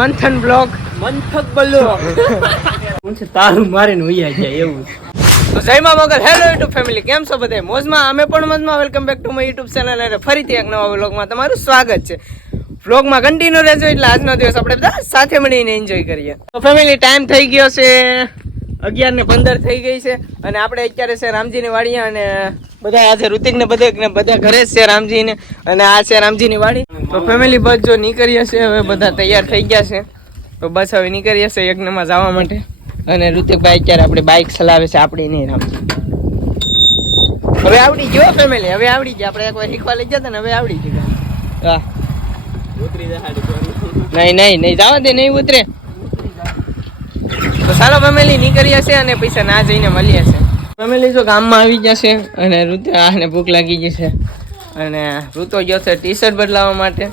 મંથન બ્લોક મંથક બલ્લો હું છે તારું મારીને ઉયા જાય એવું તો જય મા મગર હેલો યુટ્યુબ ફેમિલી કેમ છો બધા મોજમાં? અમે પણ મોજમાં. Welcome back to my YouTube channel અને ફરીથી એક નવા વ્લોગમાં તમારું સ્વાગત છે. વ્લોગમાં કન્ટિન્યુ રહેજો એટલે આજનો દિવસ આપણે બધા સાથે મળીને એન્જોય કરીએ. તો ફેમિલી ટાઈમ થઈ ગયો છે. અગિયાર ને પંદર થઈ ગઈ છે. અને આપણે અત્યારે છે રામજીની વાડી અને બધા આજે ઋતિક ને બધે બધા ઘરે જ છે રામજી ને અને આ છે રામજીની વાડી. તો ફેમિલી બસ જો નીકળીએ છે હવે બધા તૈયાર થઈ ગયા છે. તો બસ હવે નીકળીએ છે યજ્ઞમાં જવા માટે. અને ઋતિકભાઈ અત્યારે આપણે બાઇક ચલાવે છે આપણી નહીં રામજી હવે આવડી ગયો ફેમિલી હવે આવડી ગયા. આપણે એકવાર શીખવા લઈ જતા ને હવે આવડી ગયા. હા. નહીં નહીં નહીં જવા દે નહીં ઉતરે. તો ચાલો ફેમિલી નીકળીએ છે અને પૈસા ના જઈને મળીએ છે. ફેમિલી જો ગામમાં આવી જશે અને ઋતુ આને ભૂખ લાગી જશે. અને ઋતુ ગયો છે ટી શર્ટ બદલાવવા માટે.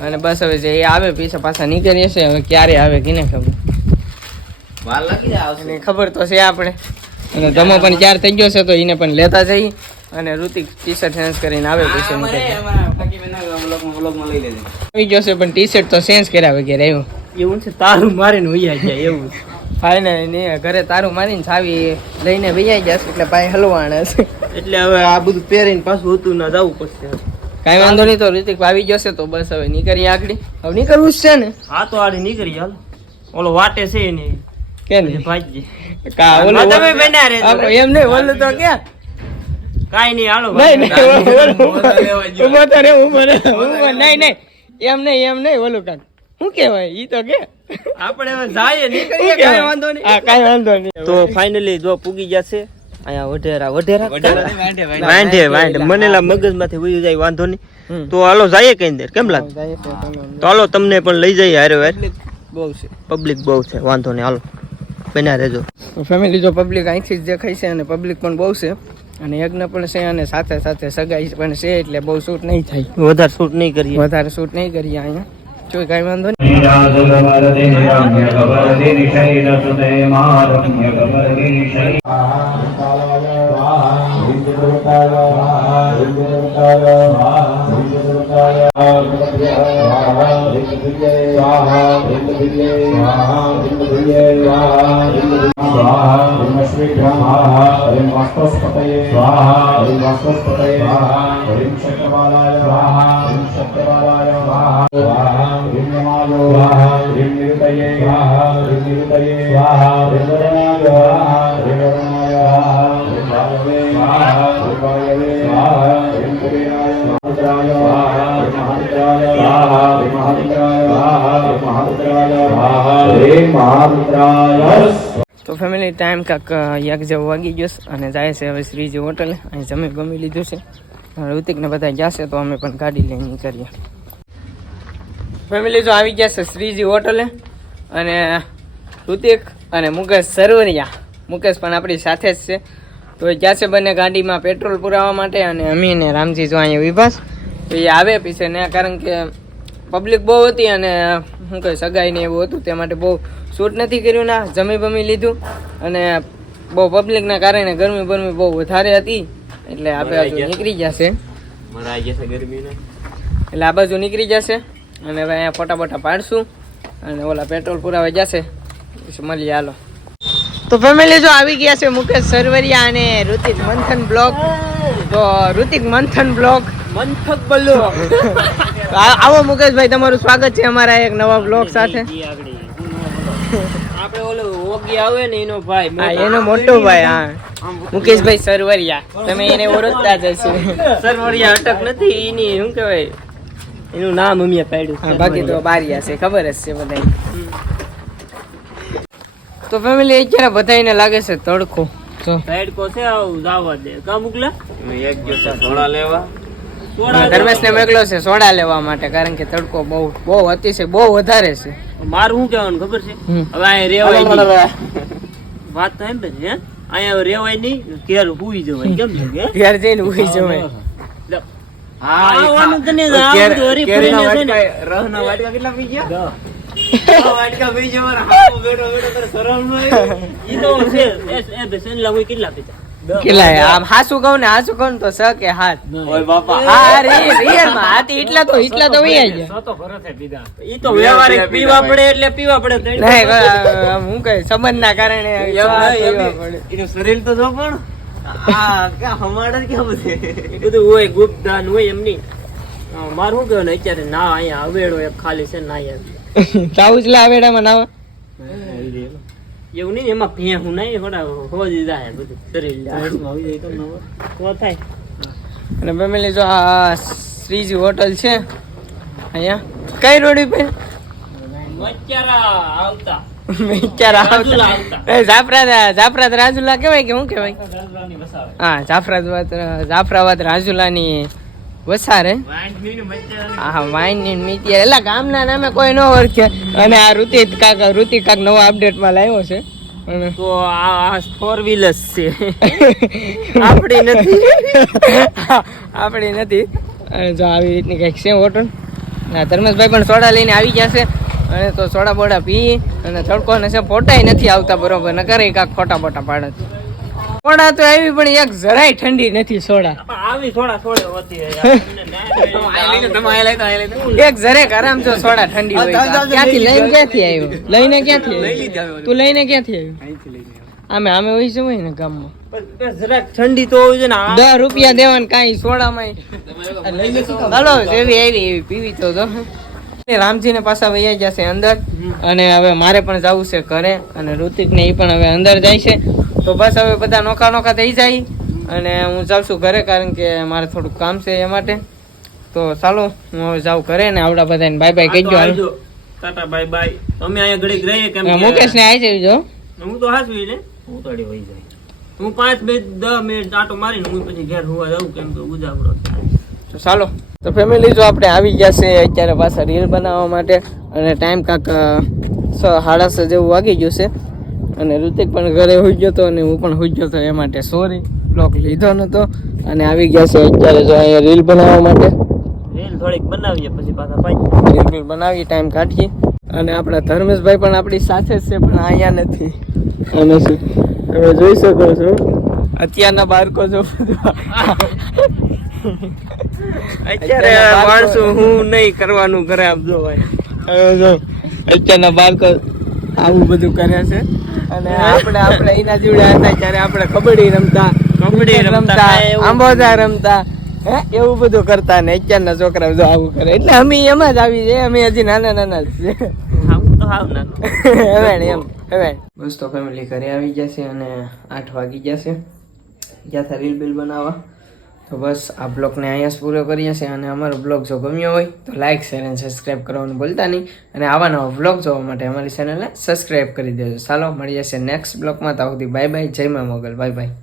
અને બસ હવે જે એ આવે પૈસા પાછા નીકળીએ છે હવે ક્યારે આવે કીને ખબર. ખબર તો છે આપણે. અને તમે પણ ક્યારે થઈ ગયો છે તો એને પણ લેતા જઈ. અને ઋતિક ટી શર્ટ ચેન્જ કરીને આવે પૈસા આવી ગયો છે પણ ટી શર્ટ તો ચેન્જ કર્યા વગેરે એવું એવું છે તારું મારીને ઉયા જાય એવું ફાઇનલ ને ઘરે તારું મારીને ચાવી લઈને વૈયાઈ જશે એટલે ભાઈ હલવાણ હશે એટલે હવે આ બધું પહેરીને પાછું હતું ના જવું પડશે કાંઈ વાંધો નહીં તો ઋતિક આવી જશે તો બસ હવે નીકળી આગળ. હવે નીકળવું જ છે ને. હા તો આડી નીકળી હાલ. ઓલો વાટે છે નહીં કે નહીં ભાઈ કા ઓલો તમે બેના રે એમ નહીં ઓલો તો ક્યાં? કાઈ નહીં હાલો નહીં નહીં ઊભો તો રે ઊભો રે ઊભો નહીં નહીં એમ નહીં એમ નહીં ઓલું કાંક શું કહેવાય? ઈ તો કે. આપણે હવે જાય નીકળીએ કાઈ વાંધો નહીં. હા કાઈ વાંધો નહીં. તો ફાઇનલી જો પૂગી જશે અહીંયા વઢેરા વઢેરા વાંઢે વાંઢે. મનેલા મગજમાંથી વયું જાય વાંધો નહીં. તો હાલો જાય કઈ અંદર. કેમ લાગે? છે. તો હાલો તમને પણ લઈ જઈએ હારે વાર બહુ છે. પબ્લિક બહુ છે વાંધો નહીં. હાલો બન્યા રહેજો. ફેમિલી જો પબ્લિક અહીંથી જ દેખાય છે અને પબ્લિક પણ બહુ છે. અને યજ્ઞ પણ છે અને સાથે સાથે સગાઈ પણ છે એટલે બહુ શૂટ નહીં થાય. વધારે શૂટ નહીં કરીએ. વધારે શૂટ નહીં કરીએ અહીંયા. જોઈ કઈ વાંધો નહીં. नीराजलवरदे रम्यकवरदे निशैलसुते मारम्यकवरदे निशै स्वाहा स्वाहा स्वाहा ह्रीं शक्रवालाय स्वाहा ह्रीं शक्रवालाय स्वाहा स्वाहा ह्रीं यमायो स्वाहा ह्रीं निरुतये स्वाहा ह्रीं निरुतये स्वाहा ह्रीं वरुणाय स्वाहा ह्रीं वरुणाय स्वाहा ह्रीं वायवे स्वाहा ह्रीं वायवे स्वाहा ह्रीं कुबेराय महारुद्राय स्वाहा ह्रीं महारुद्राय स्वाहा ह्रीं महारुद्राय स्वाहा ह्रीं महारुद्राय स्वाहा ह्रीं महारुद्राय તો ફેમિલી ટાઈમ કાંક યક જેવો વાગી ગયો છે અને જાય છે હવે શ્રીજી હોટલે અહીં જમી ગમી લીધું છે ઋતિકને બધા જશે તો અમે પણ ગાડી લઈને નીકળીએ ફેમિલી જો આવી ગયા છે શ્રીજી હોટલે અને ઋતિક અને મુકેશ સરવરિયા. મુકેશ પણ આપણી સાથે જ છે. તો એ ગયા છે બંને ગાડીમાં પેટ્રોલ પુરાવવા માટે અને અમી અને રામજી જો અહીંયા વિભાસ તો એ આવે પીછે ને કારણ કે પબ્લિક બહુ હતી અને શું કહે સગાઈ ને એવું હતું તે માટે બહુ શૂટ નથી કર્યું ના જમી બમી લીધું. અને બહુ પબ્લિકના કારણે ગરમી બરમી બહુ વધારે હતી. એટલે આપણે નીકળી જશે એટલે આ બાજુ નીકળી જશે અને હવે અહીંયા ફોટા બોટા પાડશું અને ઓલા પેટ્રોલ પુરાવે જશે. મળીએ હાલો. તો ફેમિલી જો આવી ગયા છે મુકેશ સરવરિયા અને ઋતિક મંથન બ્લોક. તો ઋતિક મંથન બ્લોક. મંથક બલ્લો. આવો મુકેશભાઈ તમારું સ્વાગત છે અમારા એક નવા બ્લોક સાથે. આપણે ઓલો ઓગી આવે ને એનો ભાઈ હા એનો મોટો ભાઈ હા. મુકેશભાઈ સરવરિયા. તમે એને ઓળખતા જશો સરવરિયા અટક નથી એની શું કહેવાય? એનું નામ અમે પાડ્યું બાકી તો બારિયા છે ખબર જ છે બધાય. તો ફેમિલી અત્યારે બધાને લાગે છે તડકો. સાઈડ છે આવું જાવા દે. કા મુકલા? એક દિવસ સોડા લેવા. ધર્મેશને મોકલ્યો છે સોડા લેવા માટે કારણ કે તડકો બહુ બહુ અતિશય બહુ વધારે છે. મારું શું કહેવાનું ખબર છે? હવે અહીંયા રેવાય નહીં. વાત તો એમ જ હે? અહીંયા રેવાય નહીં ઘેર હુઈ જવાય કેમ છે ઘેર જઈને હુઈ જવાય. આવવાનું તને જ, આ બધું હરીફરીને છે ને. ઈ તો છે એ- એ બેસન લાવું કેટલા પીતા કેટલા આમ હાસુ કહું ને હાસુ કહું તો સ કે હાથ. ઓય બાપા. હા રે રિયલમાં હાથી એટલા તો એટલા તો વૈયા ગયા. ઈ તો વ્યવહારિક પીવા પડે એટલે પીવા પડે ત્રણ નહીં હું કહે સંબંધ ના કારણે. એનું શરીર તો જો પણ. બધું? હોય ગુપ્તદાન હોય એમની મારું શું કહેવાનું? અત્યારે ના અહીંયા અવેડો એક ખાલી છે ના આવી તાવું જ લાવેડામાં નાવા? એવું નહીં એમાં ભેહું નહીં થોડા હોજી જાય બધું શરીર આવી જાય તો થાય. અને ફેમિલી જો આ શ્રીજી હોટલ છે અહીંયા. કઈ રોડી પે અત્યારે આવતા. જાફરાદ જાફરાદ રાજુલા કેવાય કે શું કહેવાય? હા જાફરાબાદ જાફરાબાદ રાજુલાની વસારે. હા વાઇનની મીતી એટલે ગામના નામે કોઈ ન ઓળખે. અને આ ઋતિક કાક ઋતિક કાક નવો અપડેટમાં લાવ્યો છે. તો આ ફોર વ્હીલર છે. આપણી નથી. આપણી નથી. જો આવી રીતની કંઈક છે હોટલ. ના ધર્મેશભાઈ પણ સોડા લઈને આવી ગયા છે. અને તો સોડા બોડા પી અને તડકો ને છે ફોટાય નથી આવતા બરોબર ન કરે કાંક ફોટા બોટા પાડે છે. સોડા તો આવી પણ એક જરાય ઠંડી નથી સોડા. આવી સોડા સોડે હોતી એક જરેક આરામ જો સોડા ઠંડી હોય ક્યાંથી? લઈને ક્યાંથી આવ્યો? લઈને ક્યાંથી આવ્યો? તું લઈને ક્યાંથી આવ્યો? આમે આમે હોય છે હોય ને ગામમાં. જરાક ઠંડી તો હોય છે ને દસ રૂપિયા દેવાનું કાંઈ સોડામાં હાલો જેવી આવી એવી પીવી તો રામજી ને પાછા વૈયા જશે અંદર. અને હવે મારે પણ જવું છે ઘરે અને ઋતિક ને એ પણ હવે અંદર જાય છે. તો બસ હવે બધા નોખા નોખા થઈ જાય. અને હું જાઉં છું ઘરે કારણ કે મારે થોડુંક કામ છે એ માટે. તો ચાલો હું હવે જાઉં ઘરે ને આવડા બધાને બાય બાય કહી. ટાટા બાય બાય અમે અહીંયા ઘડીક રહીએ કેમ મુકેશ ને આવી જજો હું તો હાસવી ને. હું તડી વહી જાય. હું પાંચ મિનિટ દસ મિનિટ આટો મારીને હું પછી ઘેર હોવા જાઉં કેમ કે ઉજાગરો થાય. તો ચાલો. તો ફેમિલી જો આપણે આવી ગયા છે અત્યારે પાછા રીલ બનાવવા માટે અને ટાઈમ કાંક સાડા છ જેવું વાગી ગયું છે. અને ઋતિક પણ ઘરે હોઈ ગયો હતો અને હું પણ હોઈ ગયો હતો એ માટે સોરી બ્લોક લીધો નહોતો અને આવી ગયા છે અત્યારે જો અહીંયા રીલ બનાવવા માટે. રીલ થોડીક બનાવીએ પછી પાછા ભાઈ રીલ બનાવી ટાઈમ કાઢીએ. અને આપણા ધર્મેશભાઈ પણ આપણી સાથે જ છે પણ અહીંયા નથી. અને શું? તમે જોઈ શકો છો. અત્યારના બાળકો જો અત્યારે માણસો હું નહીં કરવાનું કરે આમ જો ભાઈ અત્યારના બાળકો આવું બધું કરે છે. અને આપણે આપણે એના જીવડે હતા ત્યારે આપણે કબડ્ડી રમતા કબડ્ડી રમતા, કાંઈ રમતા હે? એવું બધું કરતા ને અત્યારના છોકરાઓ જો આવું કરે. એટલે અમે એમાં જ આવી જાય અમે હજી નાના નાના જ છે. હાવ એમ હવે બસ તો ફેમિલી ઘરે આવી જશે અને આઠ વાગી જશે ગયા હતા રીલ બિલ બનાવવા. તો બસ, આ બ્લોગને અહીંયા જ પૂરો કરીએ છીએ અને અમારો બ્લોગ જો ગમ્યો હોય તો લાઇક શેર અને સબસ્ક્રાઈબ કરવાનું ભૂલતા નહીં. અને આવા નવા બ્લોગ જોવા માટે અમારી ચેનલને સબસ્ક્રાઈબ કરી દેજો. ચાલો, મળીએ છીએ નેક્સ્ટ બ્લોગમાં. તો સુધી બાય બાય જય મા મોગલ. Bye bye